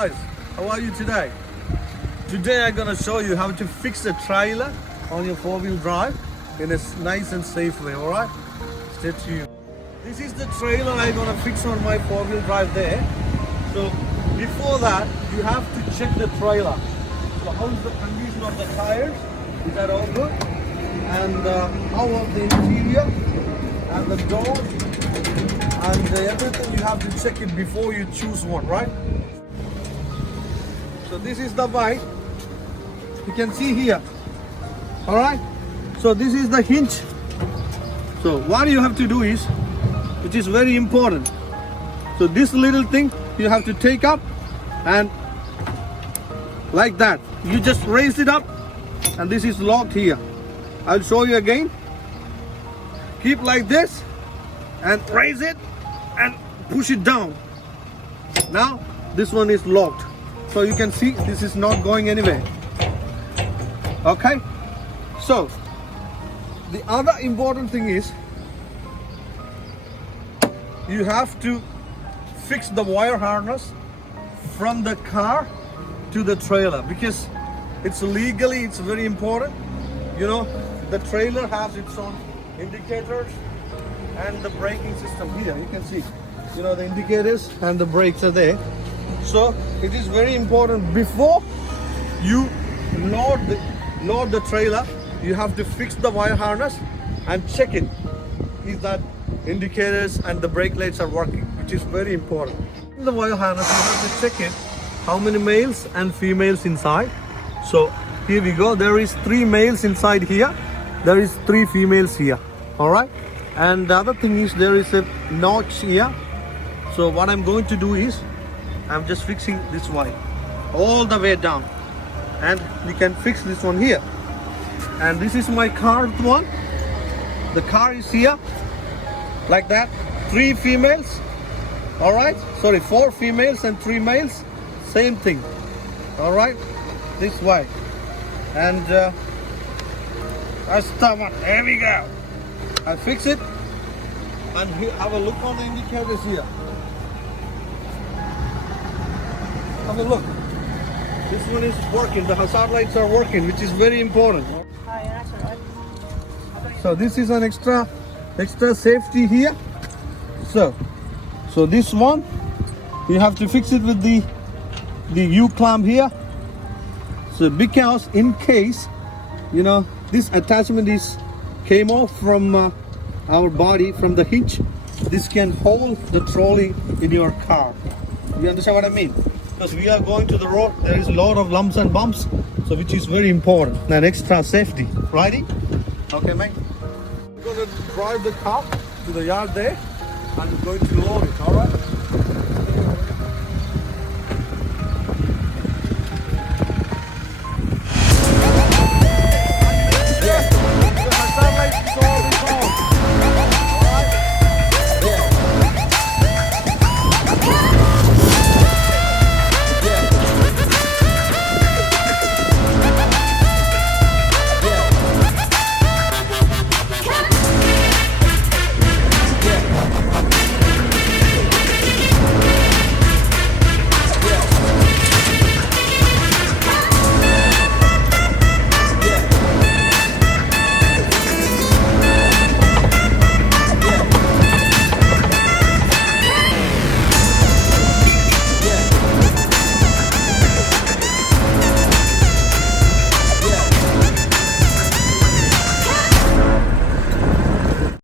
guys, how are you today? Today I'm gonna show you how to fix a trailer on your four-wheel drive in a nice and safe way, alright? Stay tuned. This is the trailer I'm gonna fix on my four-wheel drive there. So before that, you have to check the trailer. So how is the condition of the tires? Is that all good? And how of the interior and the doors and everything, you have to check it before you choose one, right? So this is the bike. You can see here. All right. So this is the hinge. So what you have to do is, which is very important. So this little thing you have to take up and like that. You just raise it up and this is locked here. I'll show you again. Keep like this and raise it and push it down. Now this one is locked. So you can see this is not going anywhere. Okay. So the other important thing is you have to fix the wire harness from the car to the trailer, because it's legally, it's very important. You know, the trailer has its own indicators and the braking system here. You can see, you know, the indicators and the brakes are there. So it is very important before you load the trailer, you have to fix the wire harness and check it. Is that indicators and the brake lights are working, which is very important. In the wire harness, you have to check it, how many males and females inside. So here we go. There is 3 males inside here. There is 3 females here. All right. And the other thing is there is a notch here. So what I'm going to do is I'm just fixing this wire all the way down, and we can fix this one here. And this is my car one. The car is here like that. 3 females. All right. Sorry, 4 females and 3 males. Same thing. All right. This way. And that's the one. There we go. I'll fix it. And here, have a look on the indicators here. Have a look. This one is working. The hazard lights are working, which is very important. So this is an extra safety here. So this one you have to fix it with the U-clamp here. So because in case, you know, this attachment came off from our body, from the hitch, this can hold the trolley in your car. You understand what I mean? Because we are going to the road, there is a lot of lumps and bumps, so which is very important. An extra safety. Righty? Okay, mate. We're going to drive the car to the yard there and we're going to load it, all right?